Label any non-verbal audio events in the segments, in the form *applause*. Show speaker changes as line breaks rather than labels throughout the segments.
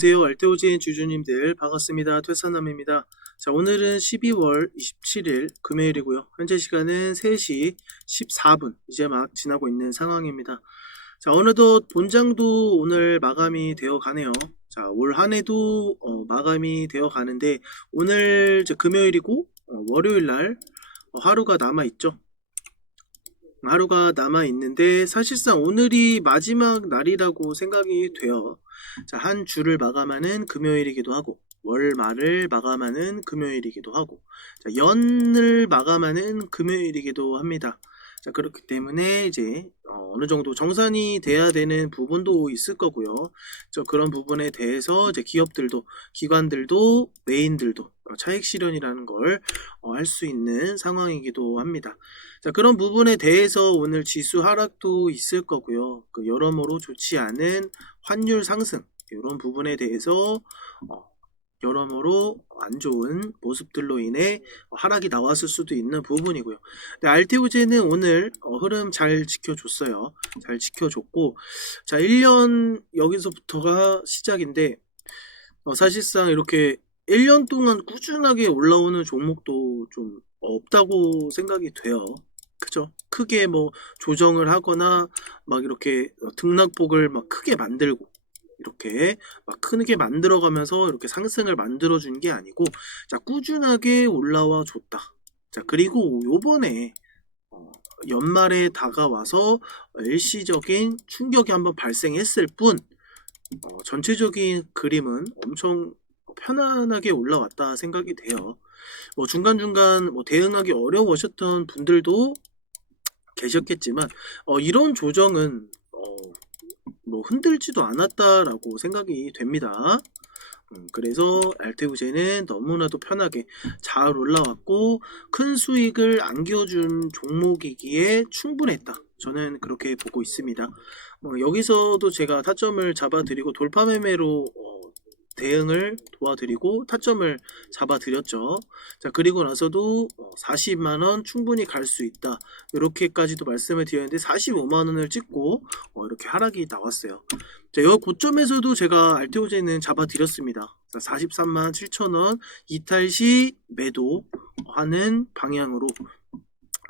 안녕하세요. 알테오지인 주주님들 반갑습니다. 퇴사남입니다. 자, 오늘은 12월 27일 금요일이고요. 현재 시간은 3시 14분 이제 막 지나고 있는 상황입니다. 자, 어느덧 본장도 오늘 마감이 되어 가네요. 자, 올 한 해도 어, 마감이 되어 가는데 오늘 금요일이고 어, 월요일 날 어, 하루가 남아 있죠. 하루가 남아 있는데 사실상 오늘이 마지막 날이라고 생각이 돼요. 자, 한 주를 마감하는 금요일이기도 하고, 월 말을 마감하는 금요일이기도 하고, 자, 연을 마감하는 금요일이기도 합니다. 자, 그렇기 때문에 이제 어, 느 정도 정산이 돼야 되는 부분도 있을 거고요. 저 그런 부분에 대해서 이제 기업들도, 기관들도, 메인들도 어, 차익 실현이라는 걸 할 수 있는 상황이기도 합니다. 자, 그런 부분에 대해서 오늘 지수 하락도 있을 거고요. 그 여러모로 좋지 않은 환율 상승 이런 부분에 대해서 어, 여러모로 안 좋은 모습들로 인해 하락이 나왔을 수도 있는 부분이고요. 근데 알테오제는 오늘 어, 흐름 잘 지켜줬어요. 잘 지켜줬고 자 1년 여기서부터가 시작인데 어, 사실상 이렇게 1년 동안 꾸준하게 올라오는 종목도 좀 없다고 생각이 돼요. 그죠? 크게 뭐 조정을 하거나 막 이렇게 등락폭을 막 크게 만들고 이렇게 막 크게 만들어가면서 이렇게 상승을 만들어준 게 아니고 자 꾸준하게 올라와 줬다. 자 그리고 요번에 어, 연말에 다가와서 일시적인 충격이 한번 발생했을 뿐 어, 전체적인 그림은 엄청 편안하게 올라왔다 생각이 돼요. 뭐 중간중간 뭐 대응하기 어려우셨던 분들도 계셨겠지만 어, 이런 조정은 어, 뭐 흔들지도 않았다라고 생각이 됩니다. 음, 그래서 알테우제는 너무나도 편하게 잘 올라왔고 큰 수익을 안겨준 종목이기에 충분했다. 저는 그렇게 보고 있습니다. 어, 여기서도 제가 타점을 잡아드리고 돌파 매매로 어, 대응을 도와드리고 타점을 잡아드렸죠. 자, 그리고 나서도 40만원 충분히 갈 수 있다. 이렇게까지도 말씀을 드렸는데 45만원을 찍고 어, 이렇게 하락이 나왔어요. 자, 여 고점에서도 제가 알테오제는 잡아드렸습니다. 43만 7천원 이탈 시 매도하는 방향으로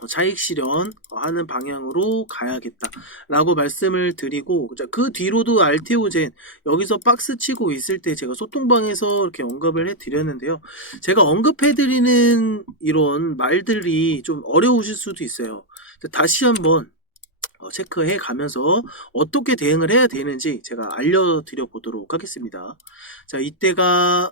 어, 차익 실현하는 방향으로 가야겠다라고 말씀을 드리고 그 뒤로도 알테오젠 여기서 박스 치고 있을 때 제가 소통방에서 이렇게 언급을 해드렸는데요. 제가 언급해드리는 이런 말들이 좀 어려우실 수도 있어요. 다시 한번 어, 체크해 가면서 어떻게 대응을 해야 되는지 제가 알려드려 보도록 하겠습니다. 자, 이때가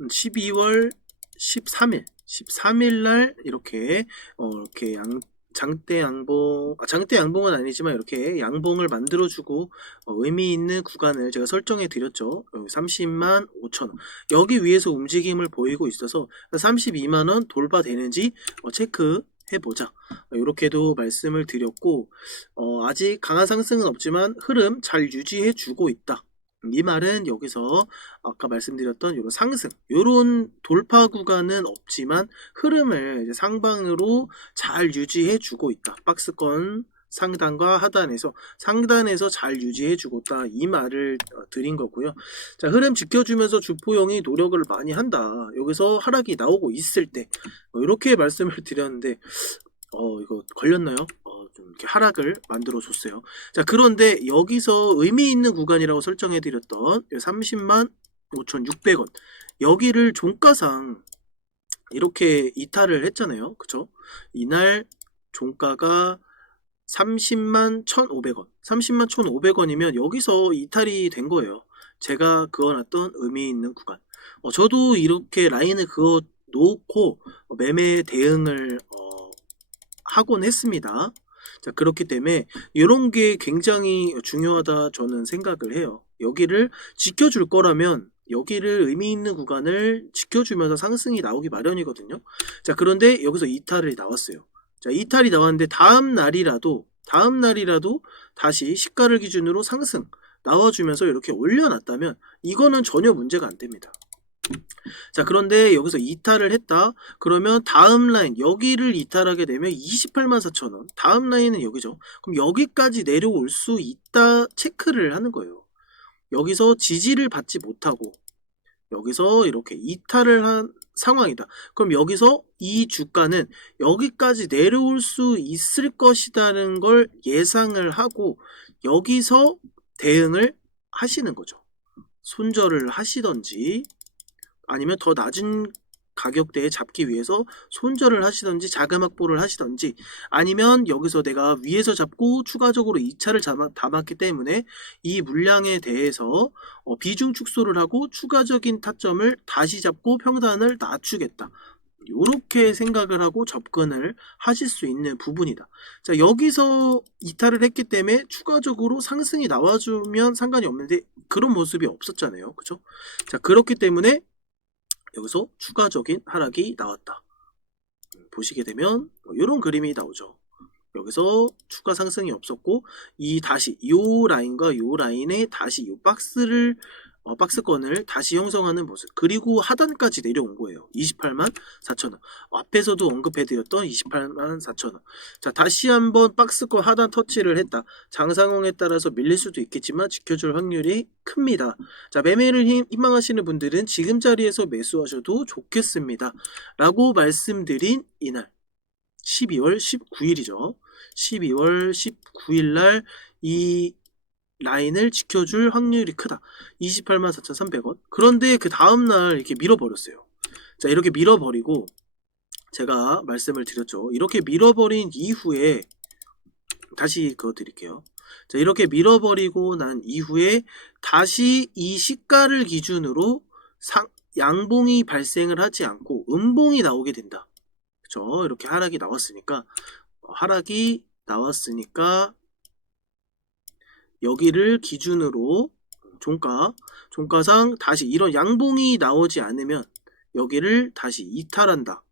12월 13일 13일 날 이렇게 어 이렇게 양 장대 양봉 아, 장대 양봉은 아니지만 이렇게 양봉을 만들어 주고 어, 의미 있는 구간을 제가 설정해 드렸죠. 30만 5천 원. 여기 위에서 움직임을 보이고 있어서 32만 원 돌파되는지 어, 체크 해보자. 이렇게도 말씀을 드렸고 어, 아직 강한 상승은 없지만 흐름 잘 유지해 주고 있다. 이 말은 여기서 아까 말씀드렸던 이런 상승, 이런 돌파 구간은 없지만 흐름을 상방으로 잘 유지해 주고 있다. 박스권 상단과 하단에서 상단에서 잘 유지해 주고 있다. 이 말을 어, 드린 거고요. 자, 흐름 지켜주면서 주포형이 노력을 많이 한다. 여기서 하락이 나오고 있을 때뭐 이렇게 말씀을 드렸는데 어 이거 걸렸나요? 좀 이렇게 하락을 만들어 줬어요. 자, 그런데 여기서 의미 있는 구간이라고 설정해 드렸던 30만 5,600원. 여기를 종가상 이렇게 이탈을 했잖아요. 그쵸? 이날 종가가 30만 1,500원. 30만 1,500원이면 여기서 이탈이 된 거예요. 제가 그어놨던 의미 있는 구간. 어, 저도 이렇게 라인을 그어 놓고 매매 대응을 어, 하곤 했습니다. 자, 그렇기 때문에 이런 게 굉장히 중요하다 저는 생각을 해요. 여기를 지켜줄 거라면 여기를 의미 있는 구간을 지켜주면서 상승이 나오기 마련이거든요. 자, 그런데 여기서 이탈이 나왔어요. 자, 이탈이 나왔는데 다음 날이라도 다음 날이라도 다시 시가를 기준으로 상승 나와주면서 이렇게 올려놨다면 이거는 전혀 문제가 안 됩니다. 자 그런데 여기서 이탈을 했다 그러면 다음 라인 여기를 이탈하게 되면 28만 4천원 다음 라인은 여기죠 그럼 여기까지 내려올 수 있다 체크를 하는 거예요 여기서 지지를 받지 못하고 여기서 이렇게 이탈을 한 상황이다. 그럼 여기서 이 주가는 여기까지 내려올 수 있을 것이라는 걸 예상을 하고 여기서 대응을 하시는 거죠. 손절을 하시던지 아니면 더 낮은 가격대에 잡기 위해서 손절을 하시던지 자금 확보를 하시던지 아니면 여기서 내가 위에서 잡고 추가적으로 2차를 담았기 때문에 이 물량에 대해서 어, 비중 축소를 하고 추가적인 타점을 다시 잡고 평단을 낮추겠다. 이렇게 생각을 하고 접근을 하실 수 있는 부분이다. 자, 여기서 이탈을 했기 때문에 추가적으로 상승이 나와주면 상관이 없는데 그런 모습이 없었잖아요. 그죠? 자, 그렇기 때문에 여기서 추가적인 하락이 나왔다. 보시게 되면 이런 그림이 나오죠. 여기서 추가 상승이 없었고 이 다시 이 라인과 이 라인에 다시 이 박스를 어, 박스권을 다시 형성하는 모습. 그리고 하단까지 내려온 거예요. 28만 4천원. 앞에서도 언급해드렸던 28만 4천원. 자 다시 한번 박스권 하단 터치를 했다. 장상홍에 따라서 밀릴 수도 있겠지만 지켜줄 확률이 큽니다. 자 매매를 힘, 희망하시는 분들은 지금 자리에서 매수하셔도 좋겠습니다. 라고 말씀드린 이날 12월 19일이죠. 12월 19일 날 이 라인을 지켜줄 확률이 크다. 28만 4,300원. 그런데 그 다음날 이렇게 밀어버렸어요. 자, 이렇게 밀어버리고, 제가 말씀을 드렸죠. 이렇게 밀어버린 이후에, 다시 그거 드릴게요. 자, 이렇게 밀어버리고 난 이후에, 다시 이 시가를 기준으로 상, 양봉이 발생을 하지 않고, 음봉이 나오게 된다. 그쵸? 이렇게 하락이 나왔으니까, 하락이 나왔으니까, 여기를 기준으로 종가, 종가상 다시 이런 양봉이 나오지 않으면 여기를 다시 이탈한다.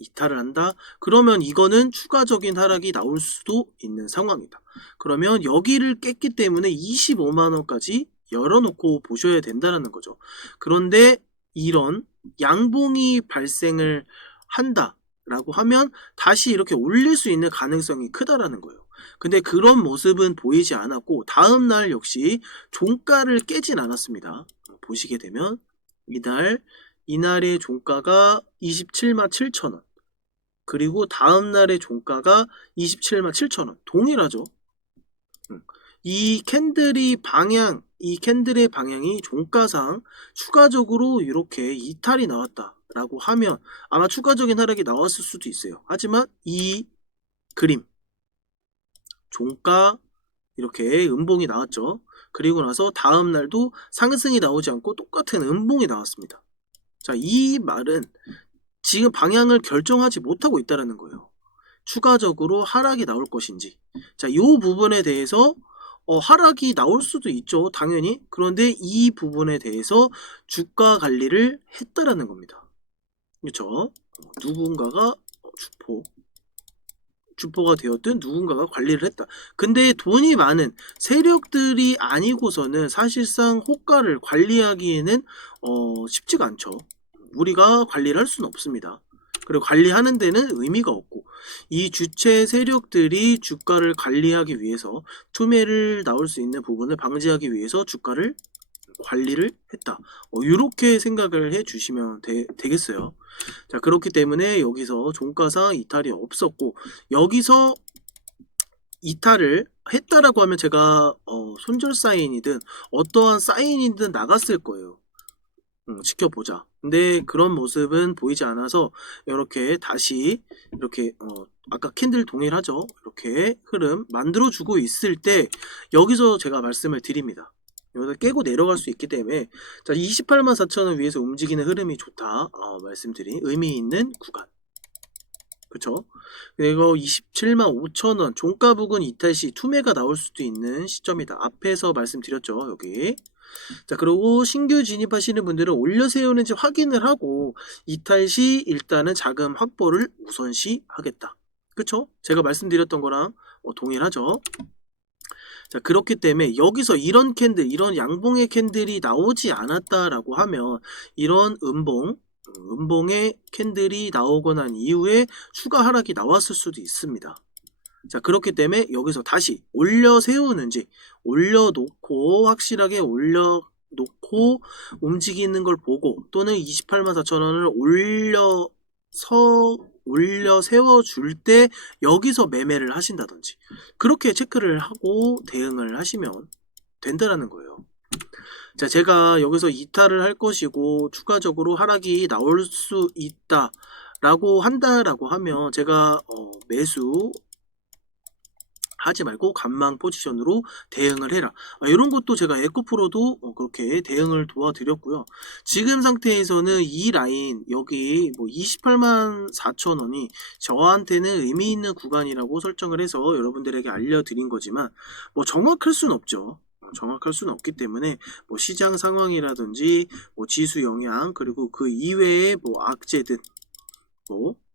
이탈을 한다. 그러면 이거는 추가적인 하락이 나올 수도 있는 상황이다. 그러면 여기를 깼기 때문에 25만원까지 열어놓고 보셔야 된다는 거죠. 그런데 이런 양봉이 발생을 한다라고 하면 다시 이렇게 올릴 수 있는 가능성이 크다라는 거예요. 근데 그런 모습은 보이지 않았고 다음날 역시 종가를 깨진 않았습니다. 보시게 되면 이날 이날의 종가가 27만 7천원 그리고 다음날의 종가가 27만 7천원 동일하죠. 음. 이 캔들이 방향 이 캔들의 방향이 종가상 추가적으로 이렇게 이탈이 나왔다 라고 하면 아마 추가적인 하락이 나왔을 수도 있어요. 하지만 이 그림 종가 이렇게 음봉이 나왔죠. 그리고 나서 다음 날도 상승이 나오지 않고 똑같은 음봉이 나왔습니다. 자, 이 말은 지금 방향을 결정하지 못하고 있다는 거예요. 추가적으로 하락이 나올 것인지. 자, 이 부분에 대해서 어, 하락이 나올 수도 있죠. 당연히. 그런데 이 부분에 대해서 주가 관리를 했다라는 겁니다. 그렇죠? 누군가가 주포 주포가 되었든 누군가가 관리를 했다. 근데 돈이 많은 세력들이 아니고서는 사실상 호가를 관리하기에는 어, 쉽지가 않죠. 우리가 관리를 할 수는 없습니다. 그리고 관리하는 데는 의미가 없고 이 주체 세력들이 주가를 관리하기 위해서 투매를 나올 수 있는 부분을 방지하기 위해서 주가를 관리를 했다. 어, 이렇게 생각을 해 주시면 되, 겠어요 자, 그렇기 때문에 여기서 종가상 이탈이 없었고, 여기서 이탈을 했다라고 하면 제가 어, 손절 사인이든 어떠한 사인이든 나갔을 거예요. 음, 지켜보자. 근데 그런 모습은 보이지 않아서 이렇게 다시 이렇게 어, 아까 캔들 동일하죠. 이렇게 흐름 만들어주고 있을 때 여기서 제가 말씀을 드립니다. 여기서 깨고 내려갈 수 있기 때문에 자 28만 4천원 위에서 움직이는 흐름이 좋다. 어, 말씀드린 의미 있는 구간. 그쵸? 그리고 27만 5천원 종가 부근 이탈 시 투매가 나올 수도 있는 시점이다. 앞에서 말씀드렸죠 여기. 자 그리고 신규 진입하시는 분들은 올려 세우는지 확인을 하고 이탈 시 일단은 자금 확보를 우선시 하겠다. 그쵸? 제가 말씀드렸던 거랑 어, 동일하죠 자, 그렇기 때문에 여기서 이런 캔들, 이런 양봉의 캔들이 나오지 않았다라고 하면 이런 음봉, 음봉의 캔들이 나오고 난 이후에 추가 하락이 나왔을 수도 있습니다. 자, 그렇기 때문에 여기서 다시 올려 세우는지 올려놓고 확실하게 올려놓고 움직이는 걸 보고 또는 28만 4천 원을 올려서 올려 세워줄 때 여기서 매매를 하신다든지 그렇게 체크를 하고 대응을 하시면 된다라는 거예요. 자, 제가 여기서 이탈을 할 것이고 추가적으로 하락이 나올 수 있다 라고 한다라고 하면 제가 어, 매수 하지 말고 간망 포지션으로 대응을 해라. 아, 이런 것도 제가 에코프로도 어, 그렇게 대응을 도와드렸고요. 지금 상태에서는 이 라인 여기 뭐 28만 4천 원이 저한테는 의미 있는 구간이라고 설정을 해서 여러분들에게 알려드린 거지만 뭐 정확할 수는 없죠. 어, 정확할 수는 없기 때문에 뭐 시장 상황이라든지 뭐 지수 영향 그리고 그 이외의 뭐 악재들 뭐 음,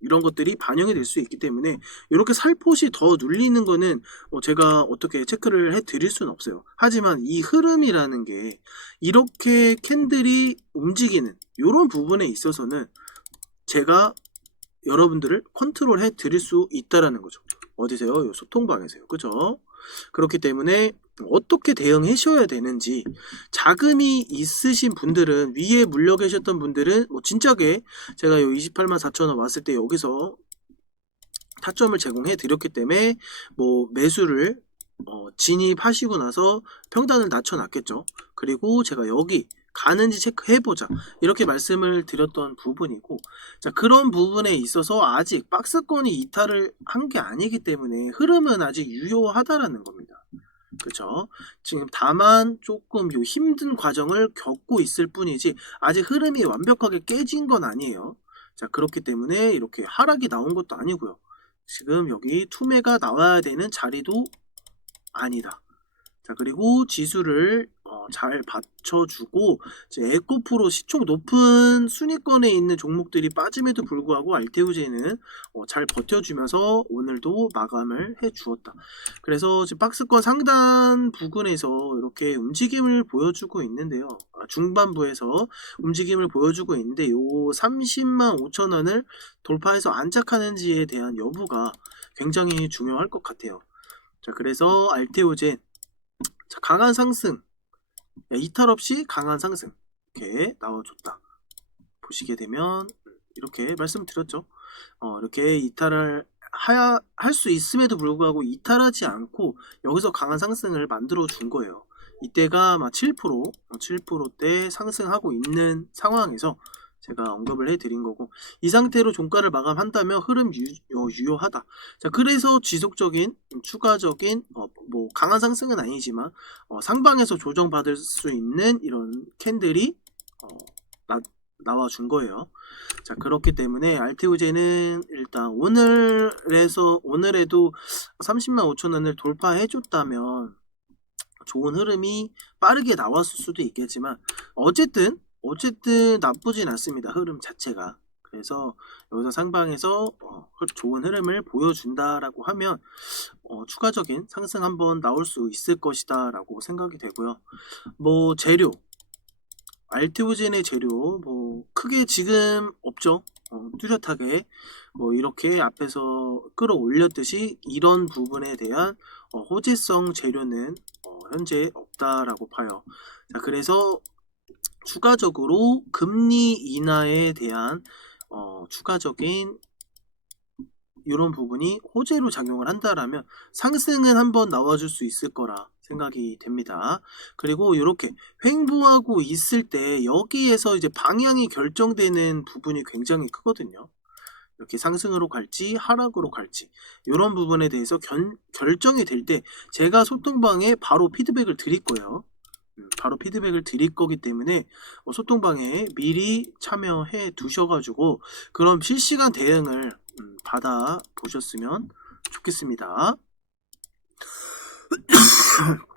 이런 것들이 반영이 될 수 있기 때문에 이렇게 살포시 더 눌리는 거는 어, 제가 어떻게 체크를 해 드릴 수는 없어요. 하지만 이 흐름이라는 게 이렇게 캔들이 움직이는 이런 부분에 있어서는 제가 여러분들을 컨트롤 해 드릴 수 있다라는 거죠. 어디세요? 요 소통방에서요. 그죠? 그렇기 때문에 어떻게 대응하셔야 되는지 자금이 있으신 분들은 위에 물려 계셨던 분들은 뭐 진짜게 제가 요 28만 4천 원 왔을 때 여기서 타점을 제공해 드렸기 때문에 뭐 매수를 어, 진입하시고 나서 평단을 낮춰놨겠죠. 그리고 제가 여기 가는지 체크해보자 이렇게 말씀을 드렸던 부분이고 자 그런 부분에 있어서 아직 박스권이 이탈을 한 게 아니기 때문에 흐름은 아직 유효하다라는 겁니다. 그렇죠? 지금 다만 조금 요 힘든 과정을 겪고 있을 뿐이지 아직 흐름이 완벽하게 깨진 건 아니에요. 자 그렇기 때문에 이렇게 하락이 나온 것도 아니고요. 지금 여기 투매가 나와야 되는 자리도 아니다. 자 그리고 지수를 어, 잘 받쳐주고 에코프로 시총 높은 순위권에 있는 종목들이 빠짐에도 불구하고 알테우제는 어, 잘 버텨주면서 오늘도 마감을 해주었다. 그래서 지금 박스권 상단 부근에서 이렇게 움직임을 보여주고 있는데요. 아, 중반부에서 움직임을 보여주고 있는데 요 30만 5천 원을 돌파해서 안착하는지에 대한 여부가 굉장히 중요할 것 같아요. 자 그래서 알테오젠 자, 강한 상승. 야, 이탈 없이 강한 상승. 이렇게 나와줬다. 보시게 되면 이렇게 말씀드렸죠. 어, 이렇게 이탈을 할 수 있음에도 불구하고 이탈하지 않고 여기서 강한 상승을 만들어 준 거예요. 이때가 막 7% 7%대 상승하고 있는 상황에서 제가 언급을 해드린 거고 이 상태로 종가를 마감한다면 흐름 유, 어, 유효하다. 자 그래서 지속적인 음, 추가적인 어, 뭐 강한 상승은 아니지만 어, 상방에서 조정받을 수 있는 이런 캔들이 어, 나, 나와준 거예요. 자 그렇기 때문에 알테우제는 일단 오늘에서 오늘에도 30만 5천 원을 돌파해줬다면 좋은 흐름이 빠르게 나왔을 수도 있겠지만 어쨌든 어쨌든 나쁘진 않습니다. 흐름 자체가. 그래서 여기서 상방에서 어, 좋은 흐름을 보여준다라고 하면 어, 추가적인 상승 한번 나올 수 있을 것이다 라고 생각이 되고요. 뭐 재료 알티오젠의 재료 뭐 크게 지금 없죠. 어, 뚜렷하게 뭐 이렇게 앞에서 끌어올렸듯이 이런 부분에 대한 어, 호재성 재료는 어, 현재 없다라고 봐요. 자 그래서 추가적으로 금리 인하에 대한 어, 추가적인 이런 부분이 호재로 작용을 한다라면 상승은 한번 나와줄 수 있을 거라 생각이 됩니다. 그리고 이렇게 횡보하고 있을 때 여기에서 이제 방향이 결정되는 부분이 굉장히 크거든요. 이렇게 상승으로 갈지 하락으로 갈지 이런 부분에 대해서 견, 결정이 될 때 제가 소통방에 바로 피드백을 드릴 거예요. 음, 바로 피드백을 드릴 거기 때문에 어, 소통방에 미리 참여해 두셔가지고 그럼 실시간 대응을 음, 받아 보셨으면 좋겠습니다. *clears throat* *coughs*